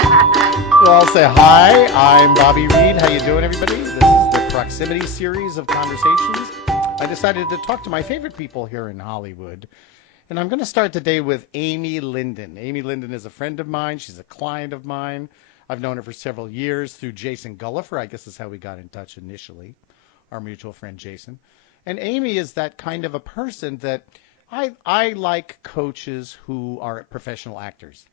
Well, I'll say hi. I'm Bobby Reed. How you doing, everybody? This is the Proximity series of conversations. I decided to talk to my favorite people here in Hollywood, and I'm going to start today with Amy Lyndon. Amy Lyndon is a friend of mine. She's a client of mine. I've known her for several years through Jason Gullifer. I guess is how we got in touch initially, our mutual friend Jason. And Amy is that kind of a person that I like coaches who are professional actors.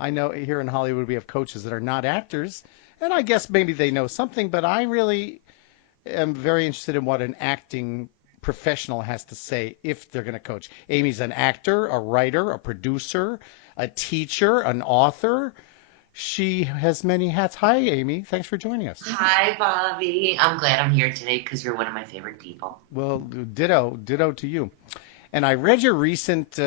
I know here in Hollywood we have coaches that are not actors, and I guess maybe they know something, but I really am very interested in what an acting professional has to say if they're going to coach. Amy's an actor, a writer, a producer, a teacher, an author. She has many hats. Hi, Amy. Thanks for joining us. Hi, Bobby. I'm glad I'm here today because you're one of my favorite people. Well, ditto to you. And I read your recent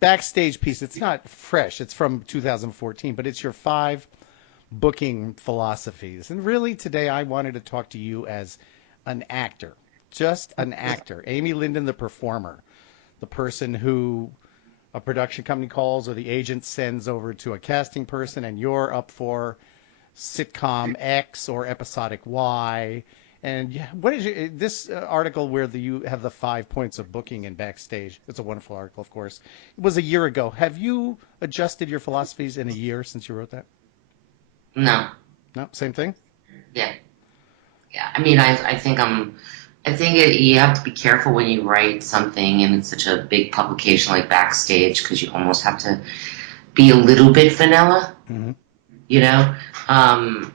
backstage piece. It's not fresh. It's from 2014, but it's your five booking philosophies. And really, today I wanted to talk to you as an actor, just an actor. Amy Lyndon, the performer, the person who a production company calls or the agent sends over to a casting person, and you're up for sitcom X or episodic Y. And what is this article where you have the 5 points of booking and backstage? It's a wonderful article, of course. It was a year ago. Have you adjusted your philosophies in a year since you wrote that? No, No, same thing. yeah, yeah. I think you have to be careful when you write something and it's such a big publication like Backstage because you almost have to be a little bit vanilla, Hmm. you know? Um,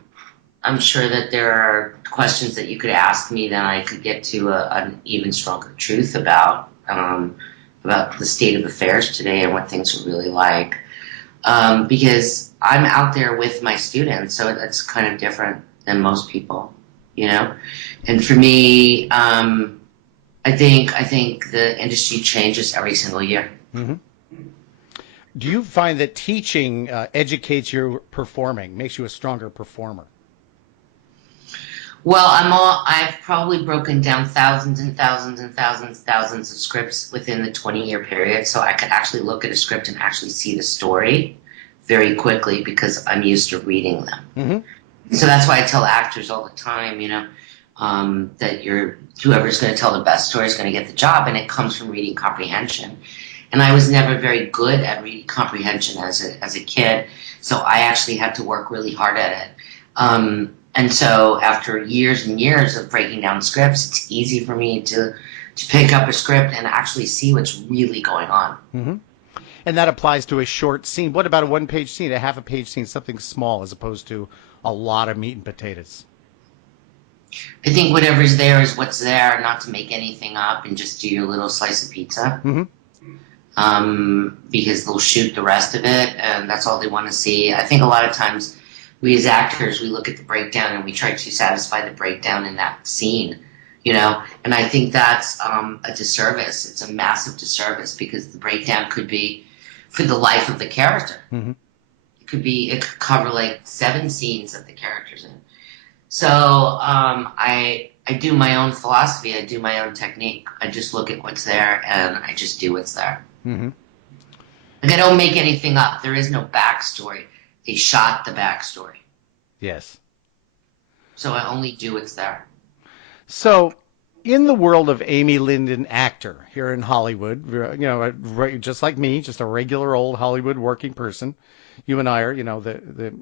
I'm sure that there are questions that you could ask me that I could get to an even stronger truth about the state of affairs today and what things are really like. Because I'm out there with my students, so it's kind of different than most people, you know. And for me, I think the industry changes every single year. Hmm. Do you find that teaching educates your performing, makes you a stronger performer? Well, I've probably broken down thousands and thousands and thousands of scripts within the 20-year period, so I could actually look at a script and actually see the story very quickly because I'm used to reading them. Hmm. So that's why I tell actors all the time, that whoever's going to tell the best story is going to get the job, and it comes from reading comprehension. And I was never very good at reading comprehension as a kid, so I actually had to work really hard at it. And so after years and years of breaking down scripts, it's easy for me to pick up a script and actually see what's really going on. Hmm. And that applies to a short scene. What about a one-page scene, a half a page scene, something small as opposed to a lot of meat and potatoes? I think whatever's there is what's there, not to make anything up and just do your little slice of pizza. Hmm. Because they'll shoot the rest of it, and that's all they want to see. I think a lot of times we as actors, we look at the breakdown and we try to satisfy the breakdown in that scene, and I think that's a disservice. It's a massive disservice because the breakdown could be for the life of the character. Hmm. It could cover like 7 scenes that the character's in. So I do my own philosophy. I do my own technique. I just look at what's there and I just do what's there. Hmm. Like I don't make anything up. There is no backstory. They shot the backstory. Yes. So I only do what's there. So, in the world of Amy Lyndon, actor here in Hollywood, just like me, just a regular old Hollywood working person, you and I are, the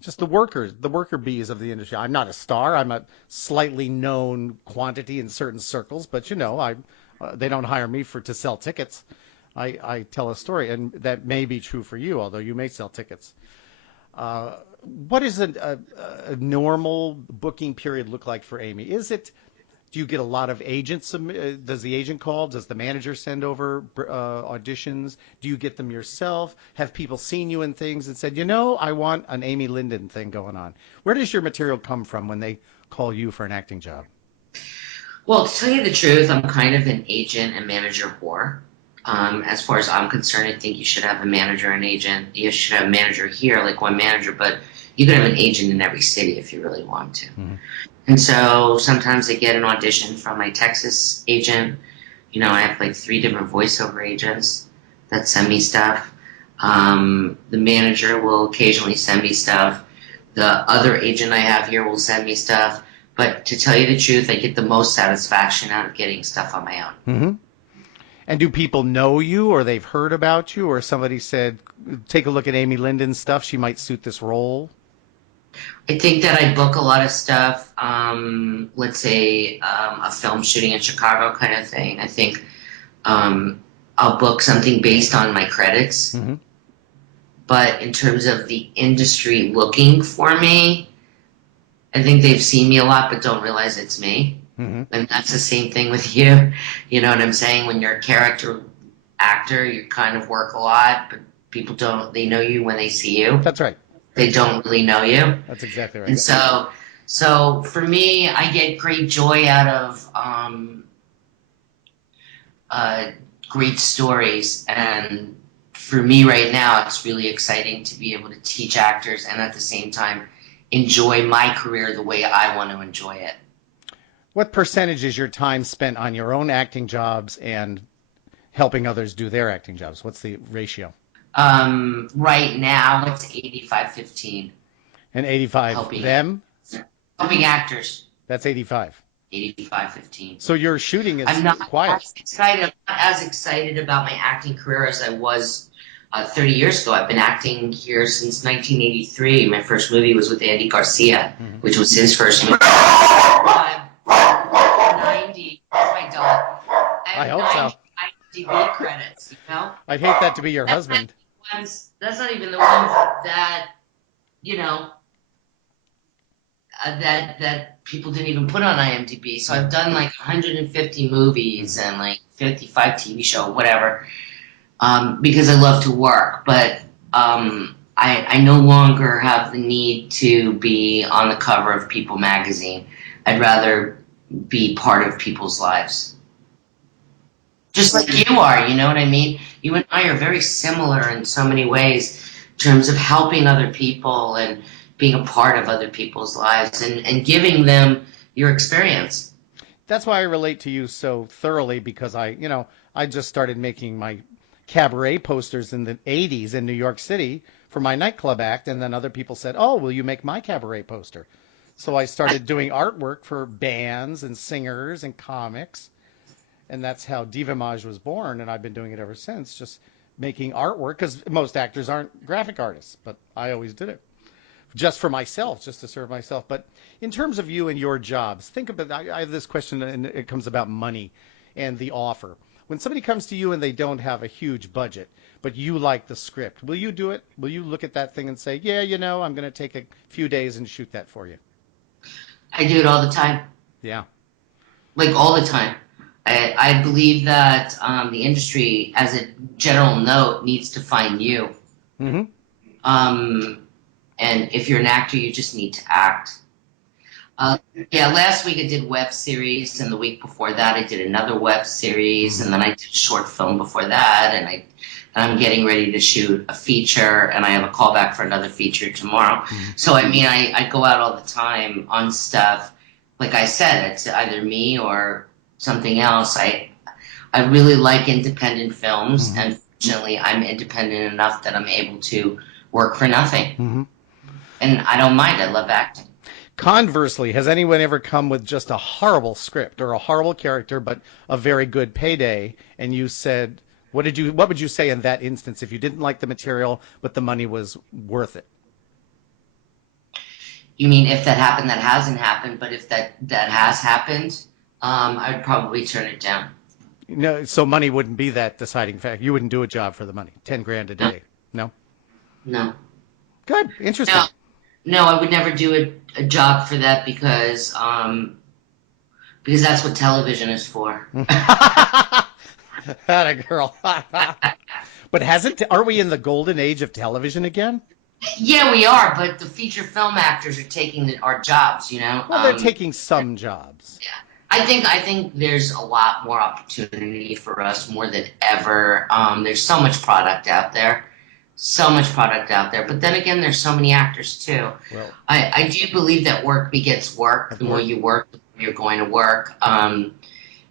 just the workers, the worker bees of the industry. I'm not a star. I'm a slightly known quantity in certain circles, but I they don't hire me to sell tickets. I tell a story, and that may be true for you, although you may sell tickets. What is a normal booking period look like for Amy? Do you get a lot of agents? Does the agent call? Does the manager send over auditions? Do you get them yourself? Have people seen you in things and said, I want an Amy Lyndon thing going on? Where does your material come from when they call you for an acting job? Well, to tell you the truth, I'm kind of an agent and manager whore. As far as I'm concerned, I think you should have a manager and agent. You should have a manager here, like one manager, but you could have an agent in every city if you really want to. Hmm. And so sometimes I get an audition from my Texas agent. I have like 3 different voiceover agents that send me stuff. The manager will occasionally send me stuff. The other agent I have here will send me stuff. But to tell you the truth, I get the most satisfaction out of getting stuff on my own. Hmm. And do people know you, or they've heard about you, or somebody said, take a look at Amy Lyndon's stuff, she might suit this role? I think that I book a lot of stuff, let's say a film shooting in Chicago kind of thing. I think um, I'll book something based on my credits. Hmm. But in terms of the industry looking for me, I think they've seen me a lot but don't realize it's me. Hmm. And that's the same thing with you. You know what I'm saying? When you're a character actor, you kind of work a lot, but people don't, they know you when they see you. That's right. They don't really know you. That's exactly And right. so for me, I get great joy out of uh, great stories. And for me right now, it's really exciting to be able to teach actors and at the same time enjoy my career the way I want to enjoy it. What percentage is your time spent on your own acting jobs and helping others do their acting jobs? What's the ratio? Right now, it's 85-15. And 85 Helping them? helping actors. That's 85. 85-15. So your shooting is I'm not quiet. as excited. I'm not as excited about my acting career as I was 30 years ago. I've been acting here since 1983. My first movie was with Andy Garcia, Hmm. which was his first movie. I have 90. That's my dog. I I have hope so. 90 IMDb credits. You know, I'd hate that to be your that's not husband. even that's not even the ones that you know that people didn't even put on IMDb. So I've done like 150 movies and like 55 TV show, whatever, because I love to work. But I no longer have the need to be on the cover of People magazine. I'd rather be part of people's lives. Just like you are, you know what I mean? You and I are very similar in so many ways in terms of helping other people and being a part of other people's lives and giving them your experience. That's why I relate to you so thoroughly because I just started making my cabaret posters in the 80s in New York City for my nightclub act. And then other people said, oh, will you make my cabaret poster? So I started doing artwork for bands and singers and comics. And that's how Divimage was born. And I've been doing it ever since, just making artwork because most actors aren't graphic artists, but I always did it just for myself, just to serve myself. But in terms of you and your jobs, think about, I have this question and it comes about money and the offer. When somebody comes to you and they don't have a huge budget, but you like the script, will you do it? Will you look at that thing and say, yeah, I'm going to take a few days and shoot that for you? I do it all the time, Yeah. like all the time. I believe that the industry, as a general note, needs to find you. Hmm. Um, and if you're an actor, you just need to act. Uh, yeah, last week I did web series, and the week before that I did another web series, and then I did a short film before that, and I'm getting ready to shoot a feature, and I have a callback for another feature tomorrow. Hmm. So I mean, I go out all the time on stuff. Like I said, it's either me or something else. I really like independent films, Hmm. and fortunately, I'm independent enough that I'm able to work for nothing, Hmm. and I don't mind. I love acting. Conversely, has anyone ever come with just a horrible script or a horrible character, but a very good payday, and you said, what would you say in that instance if you didn't like the material, but the money was worth it? You mean if that happened, that hasn't happened, but if that has happened, I'd probably turn it down. No, so money wouldn't be that deciding factor. You wouldn't do a job for the money. 10 grand a No, day. No? no, Good. no, Interesting. no. I would never do a job for that because that's what television is for. That a girl. But hasn't, are we in the golden age of television again? Yeah, we are, but the feature film actors are taking our jobs. You know, Well, they're taking some jobs. yeah. I think there's a lot more opportunity for us more than ever. There's so much product out there, so much product out there. But then again, there's so many actors too. Well, I do believe that work begets work. of The more course. you work, the more you're going to work.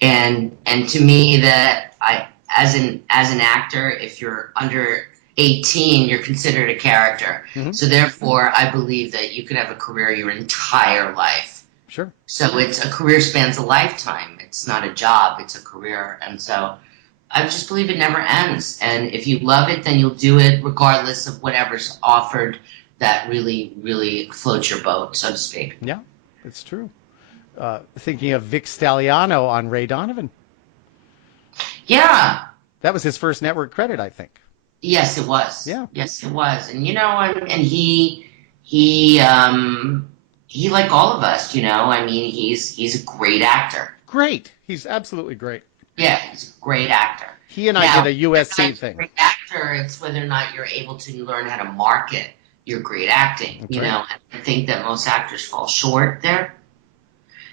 And to me, that I as an actor, if you're under 18, you're considered a character. Hmm. So therefore, I believe that you could have a career your entire life. Sure. So it's a career spans a lifetime. It's not a job, it's a career. And so I just believe it never ends. And if you love it, then you'll do it regardless of whatever's offered that really, really floats your boat, so to speak. Yeah, it's true. Thinking of Vic Stalliano on Ray Donovan. Yeah. That was his first network credit, I think. Yes, it was. Yeah. Yes, it was. And and he like all of us, I mean, he's a great actor. Great. He's absolutely great. Yeah, he's a great actor. He and I did Now, a USC besides thing. great actor, it's whether or not you're able to learn how to market your great acting. That's right. And I think that most actors fall short there.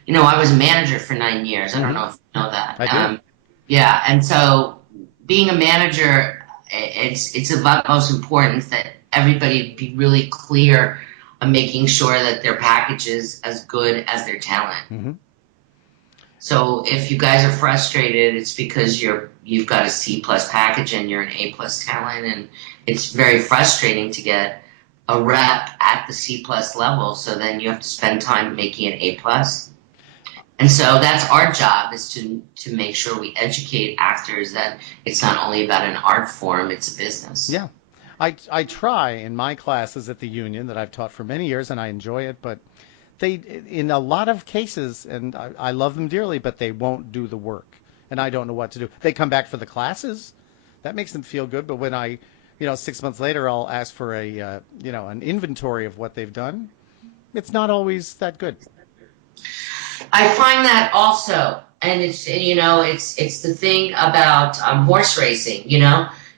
I was a manager for 9 years. I don't Hmm. know if you know that. I do. Yeah, and so being a manager, it's of utmost importance that everybody be really clear on making sure that their package is as good as their talent. Hmm. So if you guys are frustrated, it's because you've got a C plus package and you're an A plus talent, and it's very frustrating to get a rep at the C plus level. So then you have to spend time making it A plus. And so that's our job, is to make sure we educate actors that it's not only about an art form, it's a business. Yeah. I try in my classes at the union that I've taught for many years, and I enjoy it, but they, in a lot of cases, and I love them dearly, but they won't do the work, and I don't know what to do. They come back for the classes, that makes them feel good, but when 6 months later, I'll ask for an inventory of what they've done. It's not always that good. I find that also, and it's the thing about horse racing.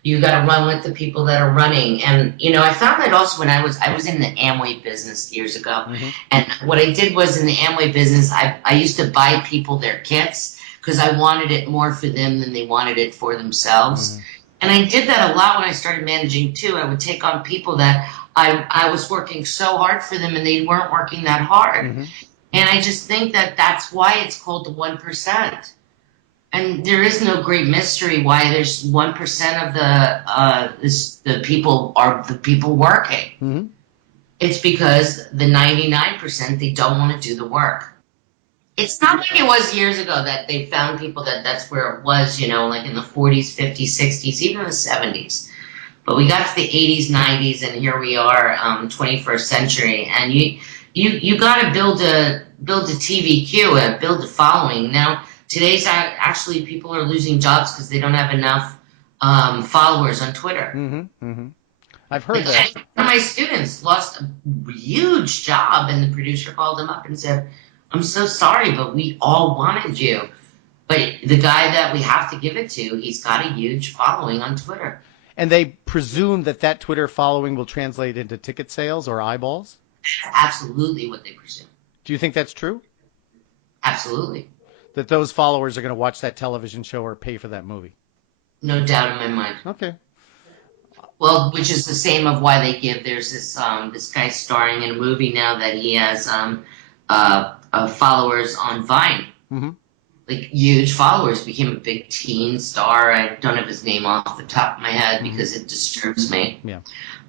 You got to run with the people that are running, and I found that also when I was in the Amway business years ago, Hmm. and what I did was in the Amway business, I used to buy people their kits because I wanted it more for them than they wanted it for themselves. Hmm. And I did that a lot when I started managing too. I would take on people that I was working so hard for them and they weren't working that hard. Hmm. And I just think that that's why it's called the 1%. And there is no great mystery why there's 1% of the people are the people working. Hmm. It's because the 99% they don't want to do the work. It's not like it was years ago that they found people that's where it was, like in the 40s, 50s, 60s, even the 70s. But we got to the 80s, 90s, and here we are, 21st century, and you got to build a TVQ, build a following. Now today's actually people are losing jobs because they don't have enough followers on Twitter. Hmm. Hmm. I've heard Like that. one of my students lost a huge job, and the producer called him up and said, "I'm so sorry, but we all wanted you." But the guy that we have to give it to, he's got a huge following on Twitter. And they presume that that Twitter following will translate into ticket sales or eyeballs. That's absolutely what they presume. Do you think that's true? Absolutely. That those followers are going to watch that television show or pay for that movie? No doubt in my mind. Okay. Well, which is the same of why there's this guy starring in a movie now that he has followers on Vine, Hmm. like huge followers, became a big teen star. I don't have his name off the top of my head Hmm. because it disturbs me. Yeah.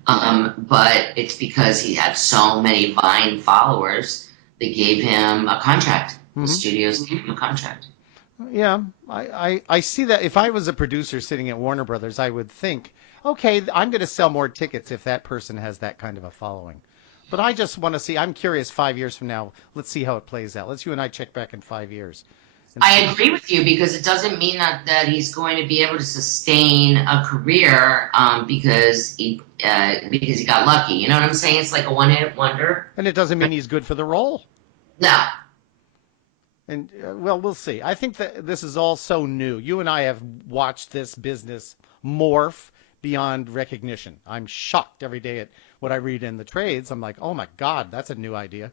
But it's because he had so many Vine followers, they gave him a contract. The Hmm. studios gave him a contract. Yeah. I see that. If I was a producer sitting at Warner Brothers, I would think, okay, I'm going to sell more tickets if that person has that kind of a following. But I just want to see. I'm curious. 5 years from now, let's see how it plays out. Let's you and I check back in 5 years and I see. agree with you because it doesn't mean that he's going to be able to sustain a career because he got lucky. You know what I'm saying? It's like a one hit wonder. And it doesn't mean he's good for the role. No, And well, we'll see. I think that this is all so new. You and I have watched this business morph beyond recognition. I'm shocked every day at what I read in the trades. I'm like, oh my God, that's a new idea.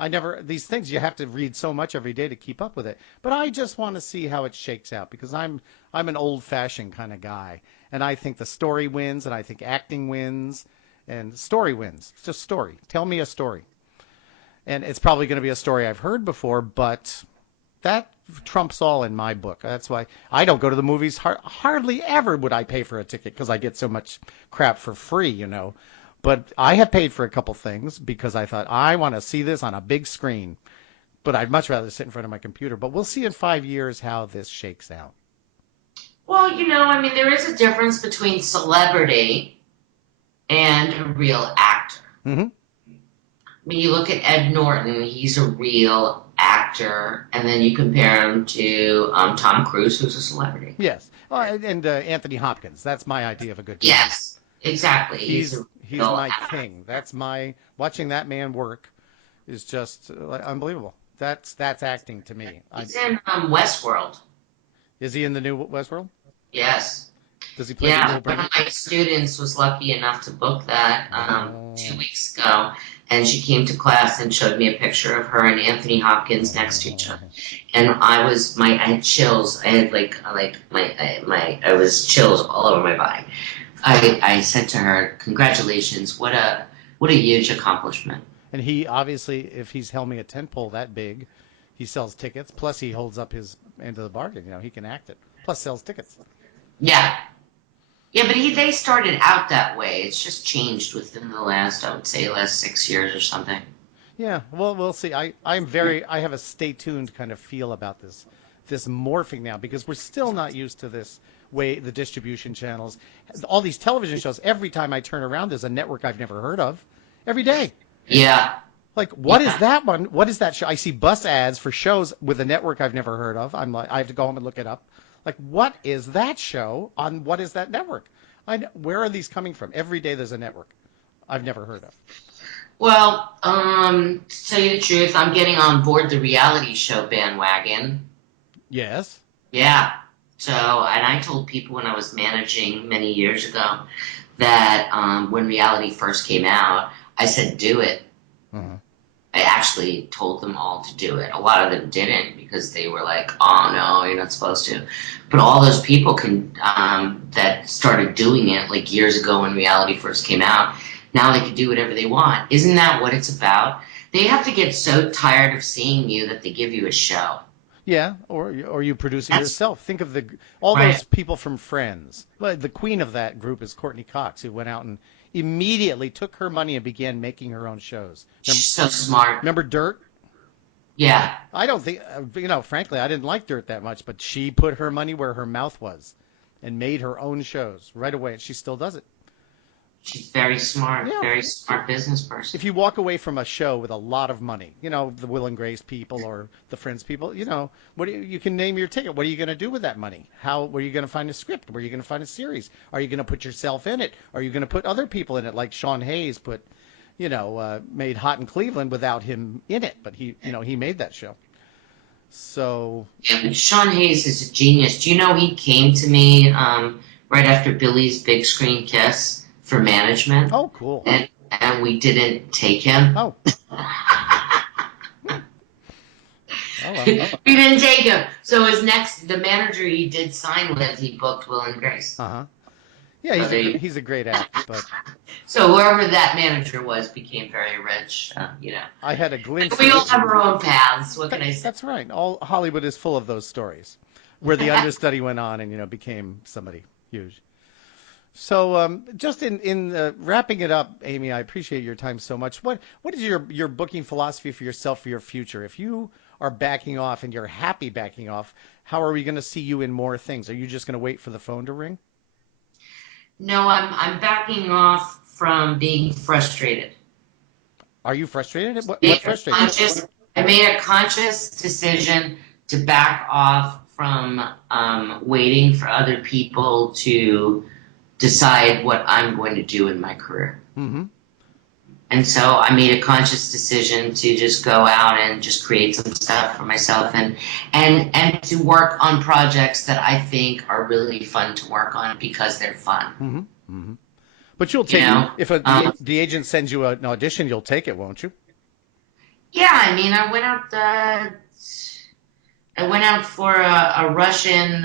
I never, these things, you have to read so much every day to keep up with it. But I just want to see how it shakes out because I'm an old fashioned kind of guy. And I think the story wins and I think acting wins and story wins. It's just story. Tell me a story. And it's probably going to be a story I've heard before, but that trumps all in my book. That's why I don't go to the movies. Hardly ever would I pay for a ticket because I get so much crap for free, But I have paid for a couple things because I thought I want to see this on a big screen. But I'd much rather sit in front of my computer. But we'll see in 5 years how this shakes out. Well, I mean, there is a difference between celebrity and a real actor. Mm-hmm. I mean, you look at Ed Norton, he's a real actor, and then you compare him to Tom Cruise, who's a celebrity. Yes. And Anthony Hopkins. That's my idea of a good comedian. Yes, exactly. He's a He's real my actor. king. Watching that man work is just unbelievable. That's acting to me. He's in Westworld. Is he in the new Westworld? Yes. Does he play the Yeah, little one brother? of my students was lucky enough to book that Oh. 2 weeks ago, and she came to class and showed me a picture of her and Anthony Hopkins next to each other, and I had chills. I had I was chills all over my body. I said to her, "Congratulations! What a huge accomplishment." And he obviously, if he's helming a tent pole that big, he sells tickets. Plus, he holds up his end of the bargain. He can act it. Plus, sells tickets. Yeah. Yeah, but they started out that way. It's just changed within the last, I would say, last 6 years or something. Yeah, well, we'll see. I have a stay tuned kind of feel about this morphing now because we're still not used to this way, the distribution channels, all these television shows. Every time I turn around, there's a network I've never heard of. Every day. Yeah. Like, what is Yeah. that one? What is that show? I see bus ads for shows with a network I've never heard of. I'm like, I have to go home and look it up. Like, what is that show on what is that network? Where are these coming from? Every day there's a network I've never heard of. Well, to tell you the truth, I'm getting on board the reality show bandwagon. Yes. Yeah. So, and I told people when I was managing many years ago that when reality first came out, I said, do it. Uh-huh. I actually told them all to do it. A lot of them didn't because they were like, "Oh no, you're not supposed to." But all those people that started doing it like years ago when reality first came out, now they can do whatever they want. Isn't that what it's about? They have to get so tired of seeing you that they give you a show. Yeah, or you produce it That's yourself. Think of all right. those people from Friends. Well, the queen of that group is Courtney Cox, who went out and immediately took her money and began making her own shows. She's so smart. Remember Dirt? Yeah. I don't think, frankly, I didn't like Dirt that much, but she put her money where her mouth was and made her own shows right away, and she still does it. She's very smart, Yeah. very smart business person. If you walk away from a show with a lot of money, the Will and Grace people or the Friends people, what you can name your ticket. What are you going to do with that money? Where are you going to find a script? Where are you going to find a series? Are you going to put yourself in it? Are you going to put other people in it like Sean Hayes made Hot in Cleveland without him in it, but he made that show. So Yeah, but Sean Hayes is a genius. Do you know he came to me right after Billy's Big Screen Kiss for management, oh, cool. and we didn't take him. Oh, well. We didn't take him. So the manager he did sign with, he booked Will and Grace. Uh-huh. Yeah, he's a great actor, but So whoever that manager was became very rich. I had a glimpse. We all have our own paths. What can I say? That's right. All Hollywood is full of those stories where the understudy went on and became somebody huge. So just in wrapping it up, Amy, I appreciate your time so much. What is your booking philosophy for yourself for your future? If you are backing off and you're happy backing off, how are we going to see you in more things? Are you just going to wait for the phone to ring? No, I'm backing off from being frustrated. Are you frustrated? What frustrates you? I made a conscious decision to back off from waiting for other people to decide what I'm going to do in my career. Mm-hmm. And so I made a conscious decision to just go out and just create some stuff for myself and to work on projects that I think are really fun to work on because they're fun. Mm-hmm. Mm-hmm. But you'll take if the agent sends you an audition, you'll take it, won't you? Yeah, I mean, I went out for a Russian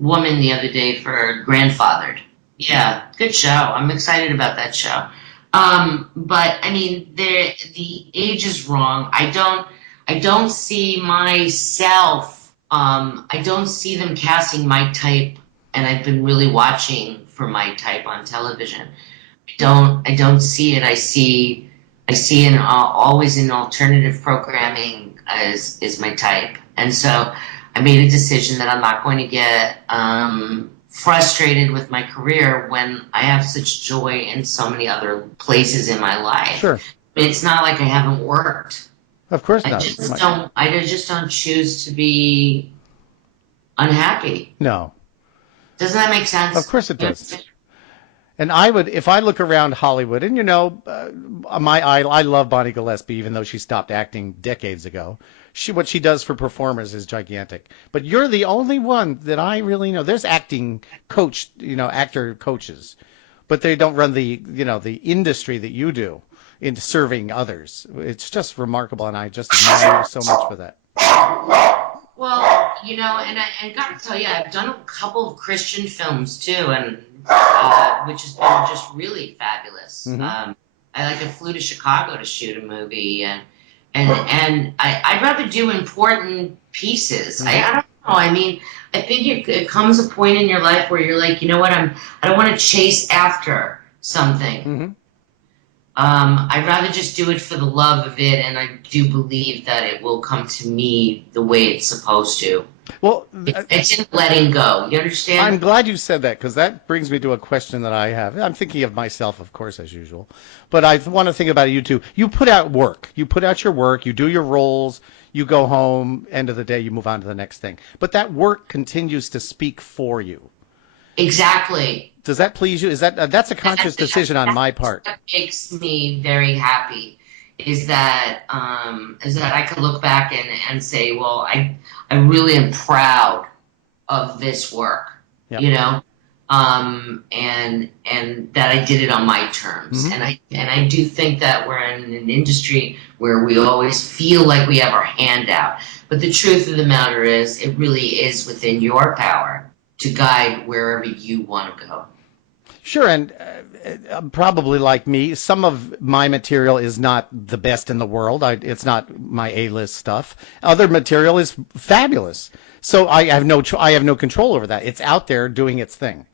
woman the other day for Grandfathered. Yeah, good show. I'm excited about that show. But I mean, the age is wrong. I don't see myself. I don't see them casting my type, and I've been really watching for my type on television. I don't see it. I see an always in alternative programming is my type, and so I made a decision that I'm not going to get frustrated with my career when I have such joy in so many other places in my life. Sure. It's not like I haven't worked. Of course not. I just don't choose to be unhappy. No. Doesn't that make sense? Of course it does. And I would, if I look around Hollywood, and I love Bonnie Gillespie, even though she stopped acting decades ago. What she does for performers is gigantic. But you're the only one that I really know. There's acting coach, actor coaches, but they don't run the industry that you do in serving others. It's just remarkable, and I just admire you so much for that. Well, and got to tell you, I've done a couple of Christian films too, and which has been just really fabulous. Mm-hmm. I flew to Chicago to shoot a movie, and I'd rather do important pieces. Mm-hmm. I don't know. I mean, I think it comes a point in your life where you're like, you know what, I don't want to chase after something. Mm-hmm. I'd rather just do it for the love of it, and I do believe that it will come to me the way it's supposed to. Well, it's in letting go. You understand? I'm glad you said that, because that brings me to a question that I have. I'm thinking of myself, of course, as usual. But I want to think about you, too. You put out work. You put out your work. You do your roles. You go home. End of the day, you move on to the next thing. But that work continues to speak for you. Exactly. Does that please you? That's a conscious decision on my part? That makes me very happy. Is that I could look back and say, well, I really am proud of this work, Yep. and that I did it on my terms. Mm-hmm. And I do think that we're in an industry where we always feel like we have our hand out. But the truth of the matter is, it really is within your power to guide wherever you want to go. Sure, and probably like me, some of my material is not the best in the world. It's not my A-list stuff. Other material is fabulous. So I have no control over that. It's out there doing its thing.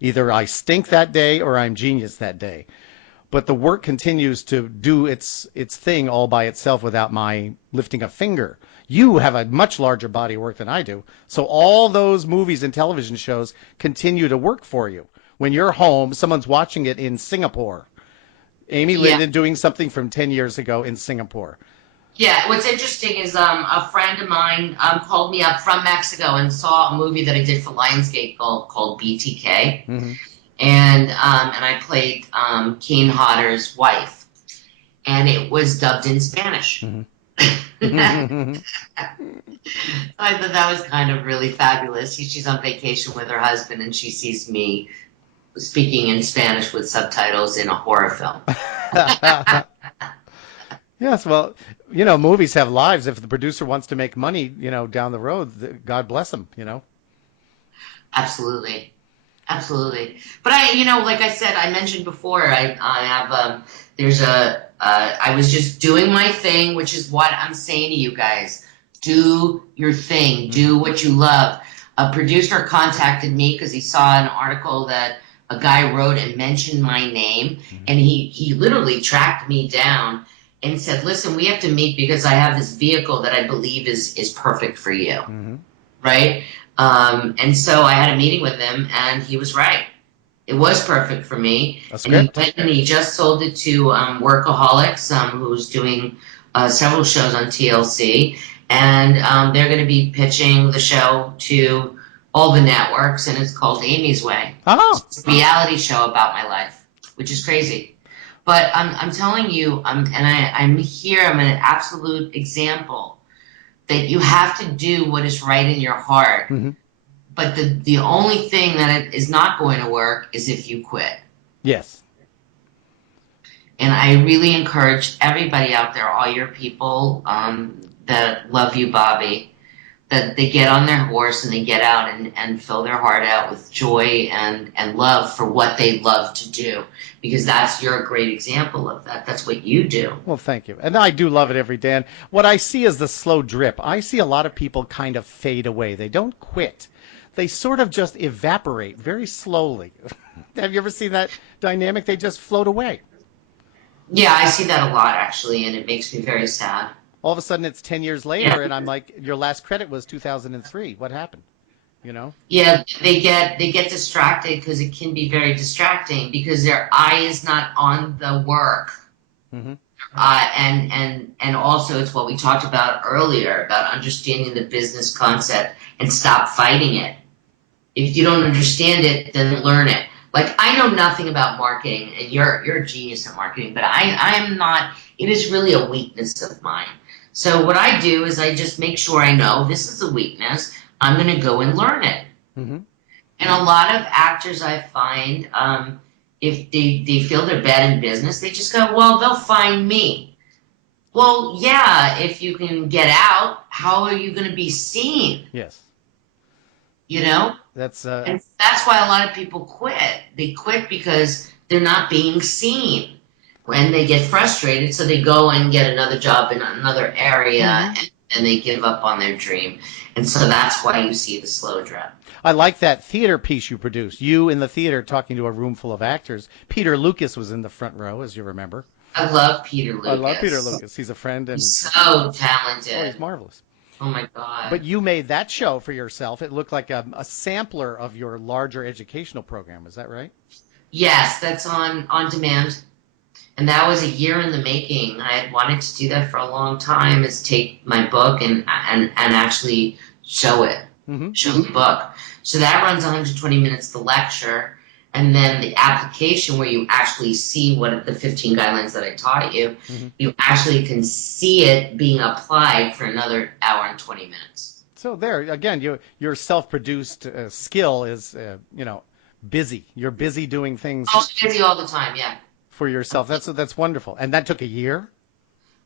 Either I stink that day or I'm genius that day. But the work continues to do its thing all by itself without my lifting a finger. You have a much larger body of work than I do. So all those movies and television shows continue to work for you. When you're home, someone's watching it in Singapore. Amy Lyndon doing something from 10 years ago in Singapore. Yeah, what's interesting is a friend of mine called me up from Mexico and saw a movie that I did for Lionsgate called BTK. Mm-hmm. And I played Kane Hodder's wife. And it was dubbed in Spanish. Mm-hmm. I thought that was kind of really fabulous. She's on vacation with her husband, and she sees me speaking in Spanish with subtitles in a horror film. Yes, well, movies have lives. If the producer wants to make money, down the road, God bless them, Absolutely. Absolutely. But like I said, I mentioned before, I have, I was just doing my thing, which is what I'm saying to you guys. Do your thing. Do what you love. A producer contacted me because he saw an article that a guy wrote and mentioned my name, and he literally tracked me down and said, listen, we have to meet because I have this vehicle that I believe is perfect for you. Mm-hmm. Right? And so I had a meeting with him, and he was right. It was perfect for me. That's and good. He went and he just sold it to Workaholics, who's doing several shows on TLC. And they're going to be pitching the show to all the networks, and it's called Amy's Way. Oh. It's a reality show about my life, which is crazy. But I'm telling you, I'm here, I'm an absolute example that you have to do what is right in your heart. Mm-hmm. But the only thing that is not going to work is if you quit. Yes. And I really encourage everybody out there, all your people that love you, Bobby, that they get on their horse and they get out and fill their heart out with joy and love for what they love to do. Because you're a great example of that. That's what you do. Well, thank you. And I do love it every day. And what I see is the slow drip. I see a lot of people kind of fade away. They don't quit. They sort of just evaporate very slowly. Have you ever seen that dynamic? They just float away. Yeah, I see that a lot actually, and it makes me very sad. All of a sudden it's 10 years Yeah. later and I'm like, your last credit was 2003. What happened? You know? Yeah, they get distracted because it can be very distracting because their eye is not on the work. Hmm. And also it's what we talked about earlier about understanding the business concept and stop fighting it. If you don't understand it, then learn it. Like I know nothing about marketing, and you're a genius at marketing, but I'm not. It is really a weakness of mine. So what I do is I just make sure I know this is a weakness. I'm going to go and learn it. Hmm. And a lot of actors I find, if they feel they're bad in business, they just go, well, they'll find me. Well, yeah, if you can get out, how are you going to be seen? Yes. You know? That's And that's why a lot of people quit. They quit because they're not being seen. When they get frustrated, so they go and get another job in another area Mhm. and they give up on their dream. And so that's why you see the slow drip. I like that theater piece you produced. You in the theater talking to a room full of actors. Peter Lucas was in the front row, as you remember. I love Peter I love Peter Lucas. Lucas. He's a friend and He's so oh, he's talented. marvelous. Oh my God. But you made that show for yourself. It looked like a sampler of your larger educational program. Is that right? Yes, that's on demand. And that was a year in the making. I had wanted to do that for a long time, is take my book and actually show it, Hmm. show the book. So that runs 120 minutes, the lecture, and then the application where you actually see what the 15 guidelines that I taught you, Hmm. you actually can see it being applied for another hour and 20 minutes. So there again, your self-produced skill is busy. You're busy doing things I was busy all the time, yeah. for yourself. That's wonderful. And that took a year.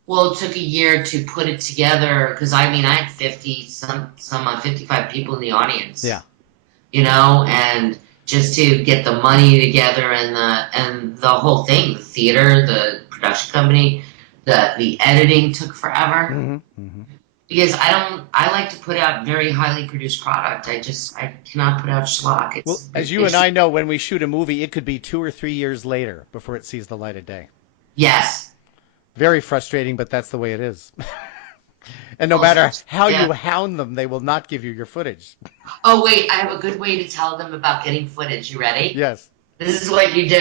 Well, it took a year to put it together because I mean I had 55 people in the audience, Yeah. and just to get the money together and the whole thing, the theater, the production company, the editing took forever Hmm. Hmm. because I like to put out very highly produced product. I cannot put out schlock. Well, It's as you and it's I know, when we shoot a movie, it could be 2 or 3 years later before it sees the light of day. yes. Very frustrating, but that's the way it is. And no Oh, matter how yeah. you hound them, they will not give you your footage. Oh wait, I have a good way to tell them about getting footage. You ready? Yes. This is what you do.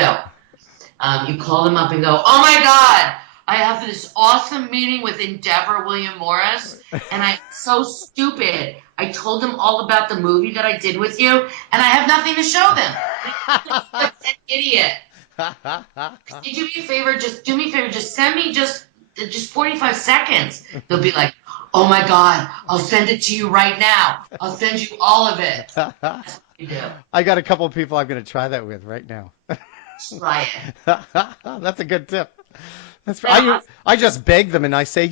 You call them up and go, oh my God, I have this awesome meeting with Endeavor William Morris, and I'm so stupid. I told them all about the movie that I did with you, and I have nothing to show them. Like an idiot. Can you do me a favor? Just do me a favor. Just send me just 45 seconds. They'll be like, oh my God, I'll send it to you right now. I'll send you all of it. That's what you do. I got a couple of people I'm going to try that with right now. Try it. That's a good tip. That's Now, I just beg them and I say,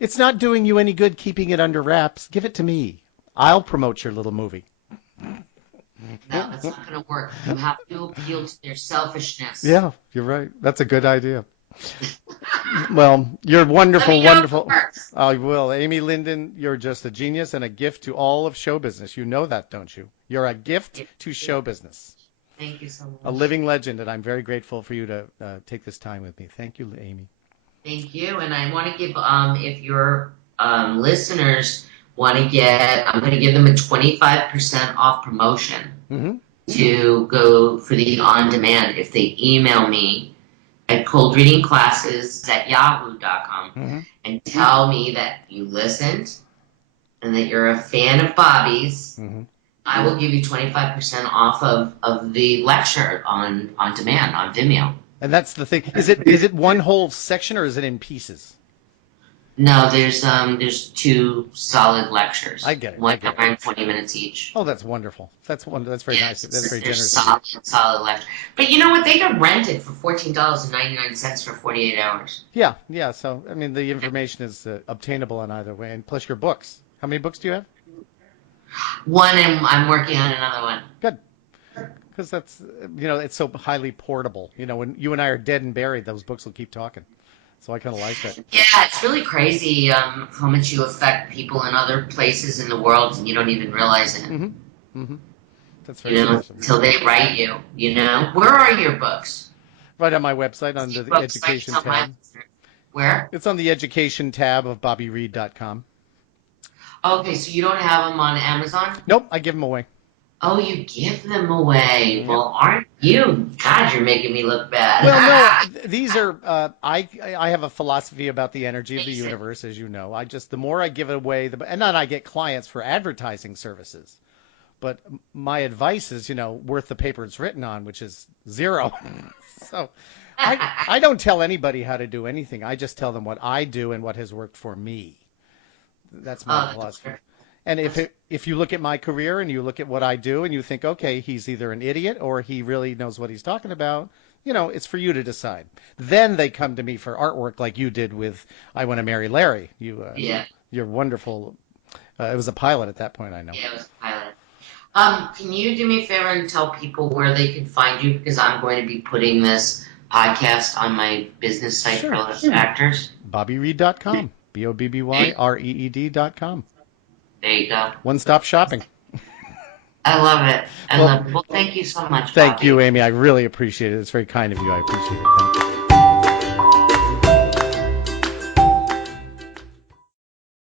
it's not doing you any good keeping it under wraps. Give it to me. I'll promote your little movie. no, it's not going to work. You have to appeal to their selfishness. Yeah, you're right. That's a good idea. Well, you're Let wonderful, me know if it wonderful. works. I will. Amy Lyndon, you're just a genius and a gift to all of show business. You know that, don't you? You're a gift to show business. Thank you so A much. living legend, and I'm very grateful for you to take this time with me. Thank you, Amy. Thank you. And I want to give, if your listeners want to get, I'm going to give them a 25% off promotion Hmm. to go for the on demand if they email me at coldreadingclasses@yahoo.com Hmm. and tell me that you listened and that you're a fan of Bobby's. Hmm. I will give you 25% off of the lecture on demand on Vimeo. And that's the thing. Is it one whole section or is it in pieces? No, there's two solid lectures. I get it. I One get hour it. and 20 minutes each. Oh, that's wonderful. That's very nice. Yes, That's very they're generous of you. solid lecture. But you know what? They can rent it for $14.99 for 48 hours. Yeah, yeah. So I mean, the information is obtainable in either way, and plus your books. How many books do you have? One, and I'm working on another one. Good, because that's it's so highly portable. When you and I are dead and buried, those books will keep talking. So I kind of like that. Yeah, it's really crazy how much you affect people in other places in the world and you don't even realize it. Mm-hmm. Mm-hmm. That's You very know, interesting. until they write you. You know, where are your books? Right on my website See under the books like education on my tab. where? It's on the education tab of BobbyReed.com. Okay, so you don't have them on Amazon? Nope, I give them away. Oh, you give them away. Yep. Well, aren't you? God, you're making me look Well, no, bad. these are. I have a philosophy about the energy of the universe, as you know. The more I give it away, and then I get clients for advertising services. But my advice is, worth the paper it's written on, which is zero. So I don't tell anybody how to do anything. I just tell them what I do and what has worked for me. That's my Oh, that's philosophy. wonderful. And That's if you look at my career and you look at what I do and you think, okay, he's either an idiot or he really knows what he's talking about, it's for you to decide. Then they come to me for artwork like you did with I Want to Marry Larry. yeah, You're wonderful. It was a pilot at that point, I know. yeah, it was a pilot. Can you do me a favor and tell people where they can find you? Because I'm going to be putting this podcast on my business site for Sure. actors. BobbyReed.com. BOBBYREED.com. There you go. One stop shopping. I love it. I Well, love it. Well, thank you so much, thank you, Bobby. Amy. I really appreciate it. It's very kind of you. I appreciate it. Thank you.